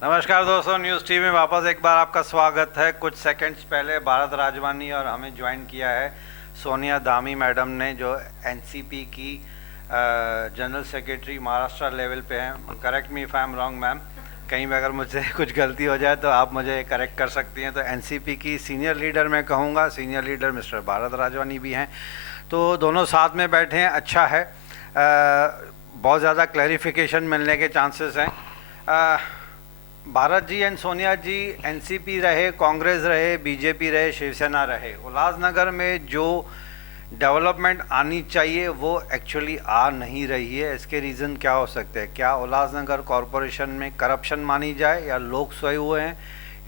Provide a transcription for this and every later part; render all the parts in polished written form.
नमस्कार दोस्तों, news TV में वापस एक बार आपका स्वागत है। कुछ सेकंड्स पहले भारत राजवानी और हमें ज्वाइन किया है सोनिया धामी मैडम ने, जो एनसीपी की जनरल सेक्रेटरी महाराष्ट्र लेवल पे हैं। Correct me if I am wrong ma'am, कहीं भी अगर मुझसे कुछ गलती हो जाए तो आप मुझे करेक्ट कर सकती हैं। तो एनसीपी की सीनियर लीडर मैं कहूँगा, senior leader mister Bharat Rajwani भी हैं, तो दोनों साथ में बैठे हैं। अच्छा है, बहुत ज़्यादा क्लैरिफिकेशन मिलने के चांसेस हैं। भारत जी एंड सोनिया जी, एनसीपी रहे, कांग्रेस रहे, बीजेपी रहे, शिवसेना रहे, उल्लासनगर में जो डेवलपमेंट आनी चाहिए वो एक्चुअली आ नहीं रही है। इसके रीज़न क्या हो सकते हैं? क्या उल्लासनगर कॉरपोरेशन में करप्शन मानी जाए, या लोग सोए हुए हैं,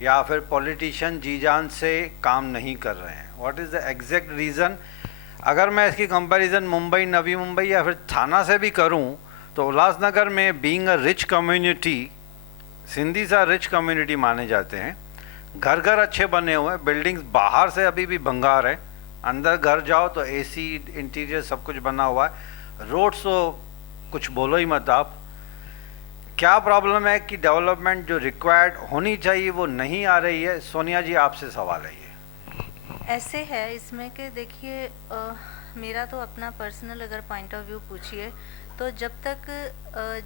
या फिर पॉलिटिशियन जी जान से काम नहीं कर रहे हैं? What is the exact reason? अगर मैं इसकी कंपैरिजन मुंबई, नवी मुंबई या फिर थाना से भी करूं, तो उल्लासनगर में being a rich community, Sindhi सा रिच कम्युनिटी माने जाते हैं, घर घर अच्छे बने हुए हैं, बिल्डिंग्स बाहर से अभी भी भंगार है, अंदर घर जाओ तो एसी, इंटीरियर सब कुछ बना हुआ है, रोड्स तो कुछ बोलो ही मत आप। क्या प्रॉब्लम है कि डेवलपमेंट जो रिक्वायर्ड होनी चाहिए वो नहीं आ रही है? सोनिया जी, आपसे सवाल है ये। ऐसे है इसमें कि देखिए, मेरा तो अपना पर्सनल अगर पॉइंट ऑफ व्यू पूछिए तो जब तक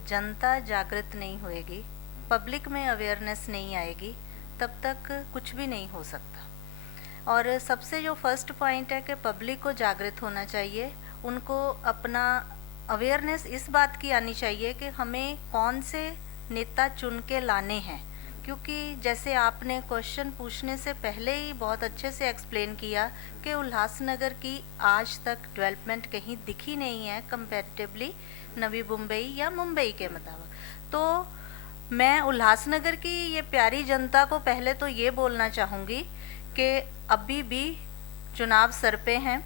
जनता जागृत नहीं होएगी, पब्लिक में अवेयरनेस नहीं आएगी, तब तक कुछ भी नहीं हो सकता। और सबसे जो फर्स्ट पॉइंट है कि पब्लिक को जागृत होना चाहिए, उनको अपना अवेयरनेस इस बात की आनी चाहिए कि हमें कौन से नेता चुन के लाने हैं। क्योंकि जैसे आपने क्वेश्चन पूछने से पहले ही बहुत अच्छे से एक्सप्लेन किया कि उल्लासनगर की आज तक डेवलपमेंट कहीं दिखी नहीं है कंपैरेटिवली नवी मुंबई या मुंबई के मुताबिक। तो मैं उल्लासनगर की ये प्यारी जनता को पहले तो ये बोलना चाहूँगी कि अभी भी चुनाव सर पे हैं,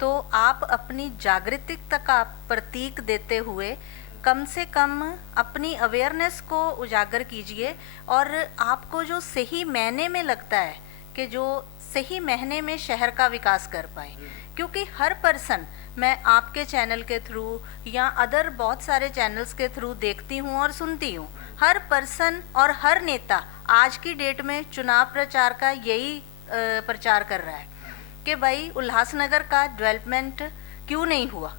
तो आप अपनी जागृतिकता का प्रतीक देते हुए कम से कम अपनी अवेयरनेस को उजागर कीजिए। और आपको जो सही मायने में लगता है कि जो सही महीने में शहर का विकास कर पाए, क्योंकि हर पर्सन, मैं आपके चैनल के थ्रू या अदर बहुत सारे चैनल्स के थ्रू देखती हूँ और सुनती हूँ, हर पर्सन और हर नेता आज की डेट में चुनाव प्रचार का यही प्रचार कर रहा है कि भाई उल्लासनगर का डेवलपमेंट क्यों नहीं हुआ।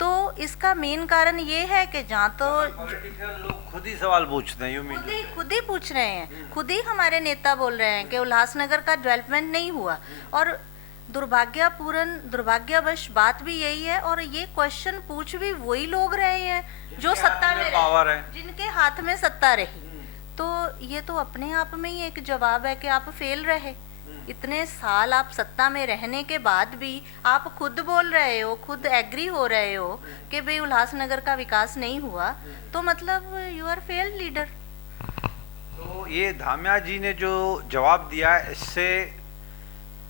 तो इसका मेन कारण ये है कि जहाँ तो पॉलिटिशियन लोग खुद ही सवाल पूछते हैं, खुद ही पूछ रहे हैं, खुद ही हमारे नेता बोल रहे हैं कि उल्लासनगर का डेवलपमेंट नहीं हुआ। और दुर्भाग्यवश बात भी यही है, और ये क्वेश्चन पूछ भी वही लोग रहे हैं जो सत्ता में पावर है, जिनके हाथ में सत्ता रही। तो ये तो अपने आप में ही एक जवाब है कि आप फेल रहे। इतने साल आप सत्ता में रहने के बाद भी आप खुद बोल रहे हो, खुद एग्री हो रहे हो कि भाई उल्लासनगर का विकास नहीं हुआ, तो मतलब यू आर फेल्ड लीडर। तो ये धामिया जी ने जो जवाब दिया है, इससे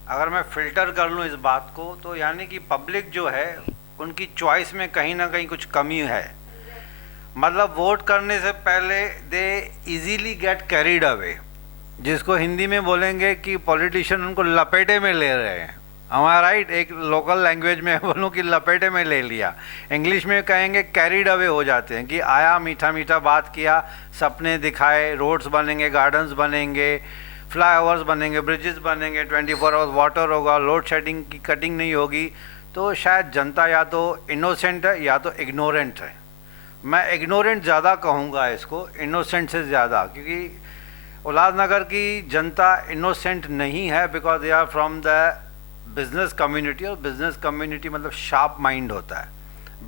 अगर मैं फिल्टर कर लूँ इस बात को, तो यानी कि पब्लिक जो है उनकी चॉइस में कहीं ना कहीं कुछ कमी है। मतलब वोट करने से पहले they easily get carried away, जिसको हिंदी में बोलेंगे कि पॉलिटिशियन उनको लपेटे में ले रहे हैं। हमारा राइट, एक लोकल लैंग्वेज में बोलूँ कि लपेटे में ले लिया, इंग्लिश में कहेंगे कैरीड अवे हो जाते हैं कि आया, मीठा मीठा बात किया, सपने दिखाए, रोड्स बनेंगे, गार्डन्स बनेंगे, फ्लाईओवर्स बनेंगे, ब्रिजेस बनेंगे, 24 आवर्स वाटर होगा, लोड शेडिंग की कटिंग नहीं होगी। तो शायद जनता या तो इनोसेंट है या तो इग्नोरेंट है। मैं इग्नोरेंट ज़्यादा कहूँगा इसको, इनोसेंट से ज़्यादा, क्योंकि उल्लासनगर की जनता इनोसेंट नहीं है, because they are from the business community. और बिजनेस कम्युनिटी मतलब शार्प माइंड होता है,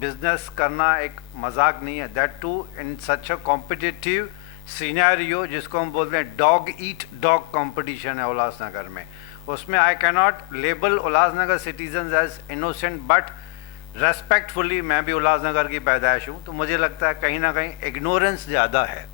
बिजनेस करना एक मजाक नहीं है, that too in such a competitive scenario, जिसको हम बोलते हैं डॉग ईट डॉग कंपटीशन है उल्लासनगर में। उसमें I cannot label Ulhasnagar citizens as innocent, but respectfully मैं भी उल्लासनगर की पैदाइश हूँ, तो मुझे लगता है कहीं ना कहीं इग्नोरेंस ज़्यादा है।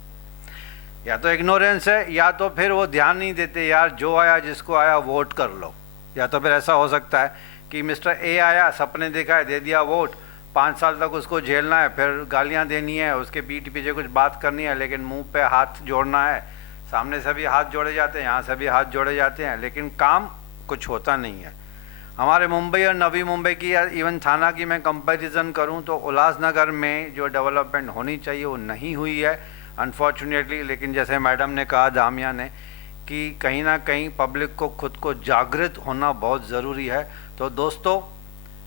या तो इग्नोरेंस है, या तो फिर वो ध्यान नहीं देते, यार जो आया जिसको आया वोट कर लो। या तो फिर ऐसा हो सकता है कि मिस्टर ए आया, सपने दिखाए, दे दिया वोट, 5 साल तक उसको झेलना है, फिर गालियां देनी है, उसके पीठ पीछे कुछ बात करनी है, लेकिन मुंह पे हाथ जोड़ना है। सामने से भी हाथ जोड़े जाते हैं, यहाँ से भी हाथ जोड़े जाते हैं, लेकिन काम कुछ होता नहीं है। हमारे मुंबई और नवी मुंबई की या इवन थाना की मैं कंपैरिजन करूं तो उल्लासनगर में जो डेवलपमेंट होनी चाहिए वो नहीं हुई है। अनफॉर्चुनेटली। लेकिन जैसे मैडम ने कहा, दामिया ने, कि कहीं ना कहीं पब्लिक को खुद को जागृत होना बहुत ज़रूरी है। तो दोस्तों,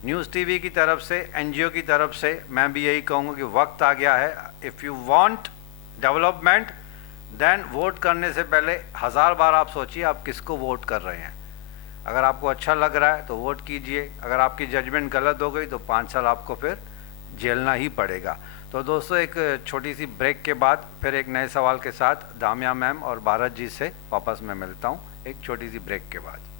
न्यूज़ टीवी की तरफ से, एनजीओ की तरफ से मैं भी यही कहूँगा कि वक्त आ गया है। If you want development, then vote करने से पहले 1000 बार आप सोचिए आप किसको वोट कर रहे हैं। अगर आपको अच्छा लग रहा है तो वोट कीजिए, अगर आपकी जजमेंट गलत हो गई तो 5 साल आपको फिर झेलना ही पड़ेगा। तो दोस्तों, एक छोटी सी ब्रेक के बाद फिर एक नए सवाल के साथ दामिया मैम और भारत जी से वापस मैं मिलता हूँ एक छोटी सी ब्रेक के बाद।